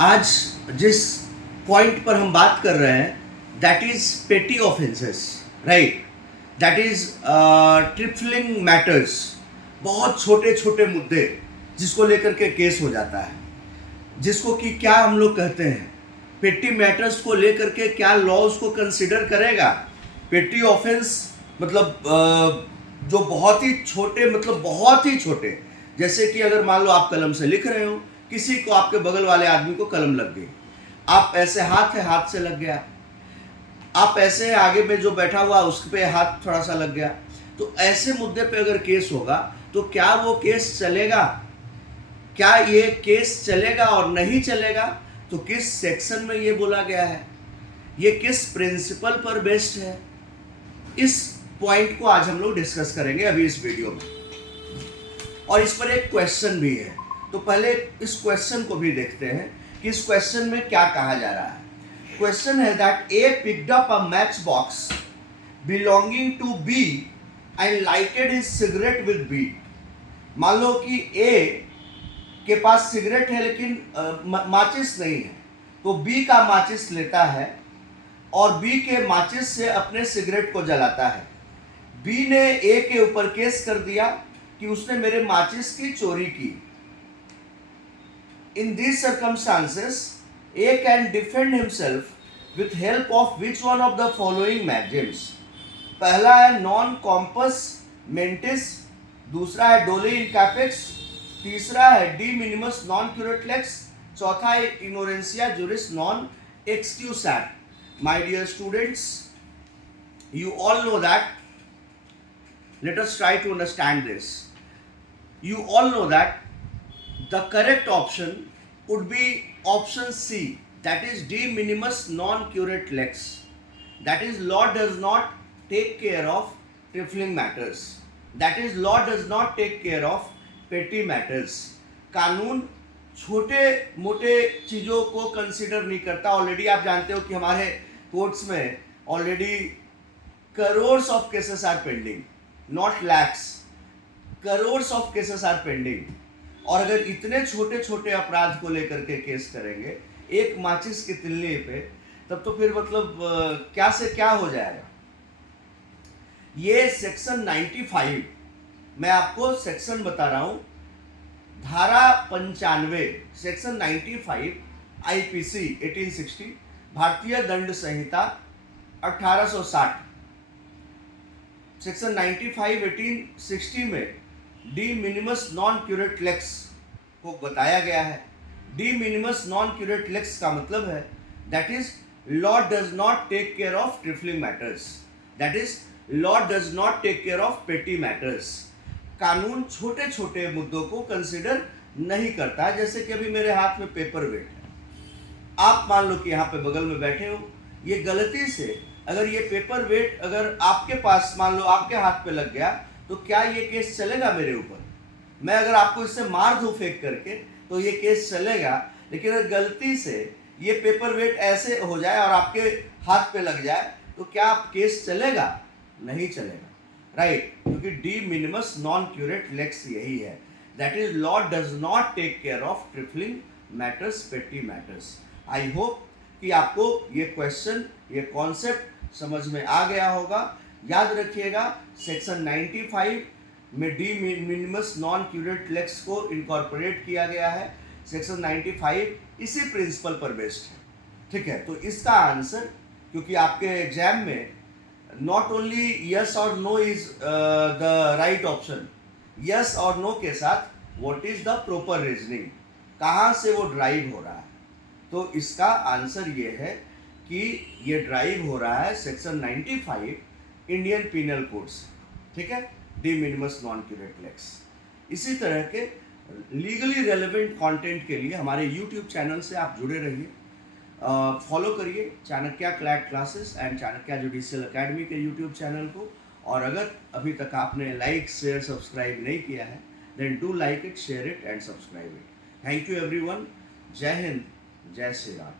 आज जिस पॉइंट पर हम बात कर रहे हैं दैट इज पेटी offences, right? That is trifling matters, बहुत छोटे छोटे मुद्दे जिसको लेकर के केस हो जाता है, जिसको कि क्या हम लोग कहते हैं पेटी मैटर्स को लेकर के क्या लॉ उसको कंसिडर करेगा। पेटी ऑफेंस मतलब जो बहुत ही छोटे, मतलब बहुत ही छोटे, जैसे कि अगर मान लो आप कलम से लिख रहे हो, किसी को, आपके बगल वाले आदमी को कलम लग गई, आप ऐसे हाथ है, हाथ से लग गया, आप ऐसे है, आगे में जो बैठा हुआ उस पे हाथ थोड़ा सा लग गया, तो ऐसे मुद्दे पे अगर केस होगा तो क्या वो केस चलेगा? क्या ये केस चलेगा? और नहीं चलेगा तो किस सेक्शन में ये बोला गया है, ये किस प्रिंसिपल पर बेस्ड है, इस पॉइंट को आज हम लोग डिस्कस करेंगे अभी इस वीडियो में। और इस पर एक क्वेश्चन भी है, तो पहले इस क्वेश्चन को भी देखते हैं कि इस क्वेश्चन में क्या कहा जा रहा है। क्वेश्चन है that A picked up a match box belonging to B and lighted his cigarette with B. मान लो कि ए के पास सिगरेट है लेकिन माचिस नहीं है, तो बी का माचिस लेता है और बी के माचिस से अपने सिगरेट को जलाता है। बी ने ए के ऊपर केस कर दिया कि उसने मेरे माचिस की चोरी की। In these circumstances, A can defend himself with help of which one of the following maxims? पहला है non compos mentis, दूसरा है dole in capex, तीसरा है de minimis non curate lex, चौथा है ignorantia juris non excusat. My dear students, you all know that. Let us try to understand this. You all know that the correct option would be option C, that is de minimis non curate lex. That is, law does not take care of trifling matters. That is, law does not take care of petty matters. कानून छोटे मोटे चीज़ों को consider नहीं करता। Already आप जानते हो कि हमारे कोर्ट्स में already crores of cases are pending, not lakhs, crores of cases are pending. और अगर इतने छोटे छोटे अपराध को लेकर के केस करेंगे एक माचिस की तिल्ली पे, तब तो फिर मतलब क्या से क्या हो जाएगा। ये सेक्शन 95, मैं आपको सेक्शन बता रहा हूं, धारा 95, सेक्शन 95 आईपीसी 1860, भारतीय दंड संहिता 1860, सेक्शन 95 1860 में de minimis non curat lex को बताया गया है। De minimis non curat lex का मतलब है that is law does not take care of trifling matters, that is law does not take care of petty matters. कानून छोटे छोटे मुद्दों को कंसिडर नहीं करता है। जैसे कि अभी मेरे हाथ में पेपर वेट है, आप मान लो कि यहाँ पे बगल में बैठे हो, ये गलती से अगर ये पेपर वेट अगर आपके पास मान लो आपके हाथ पे लग गया तो क्या ये केस चलेगा मेरे ऊपर? मैं अगर आपको इससे मार दूं फेंक करके तो ये केस चलेगा, लेकिन अगर गलती से ये पेपर वेट ऐसे हो जाए और आपके हाथ पे लग जाए तो क्या केस चलेगा? नहीं चलेगा, राइट? क्योंकि de minimis non curat lex यही है, that is law does not take care of trifling matters, petty matters. I hope कि आपको ये क्वेश्चन, ये कॉन्सेप्ट समझ में आ गया होगा। याद रखिएगा, सेक्शन 95 में de minimis non curat lex को इनकॉर्पोरेट किया गया है। सेक्शन 95 इसी प्रिंसिपल पर बेस्ड है, ठीक है? तो इसका आंसर, क्योंकि आपके एग्जाम में नॉट ओनली यस और no is the right option, yes और नो के साथ what is the proper reasoning, कहाँ से वो ड्राइव हो रहा है, तो इसका आंसर ये है कि ये ड्राइव हो रहा है सेक्शन 95 इंडियन पीनल कोड से, ठीक है? De minimis non curat lex. इसी तरह के लीगली रेलेवेंट कंटेंट के लिए हमारे यूट्यूब चैनल से आप जुड़े रहिए, फॉलो करिए Chanakya CLAT classes and Chanakya judicial academy के यूट्यूब चैनल को। और अगर अभी तक आपने लाइक शेयर सब्सक्राइब नहीं किया है, then do like it, share it and subscribe it. Thank you everyone. जय हिंद, जय श्री राम।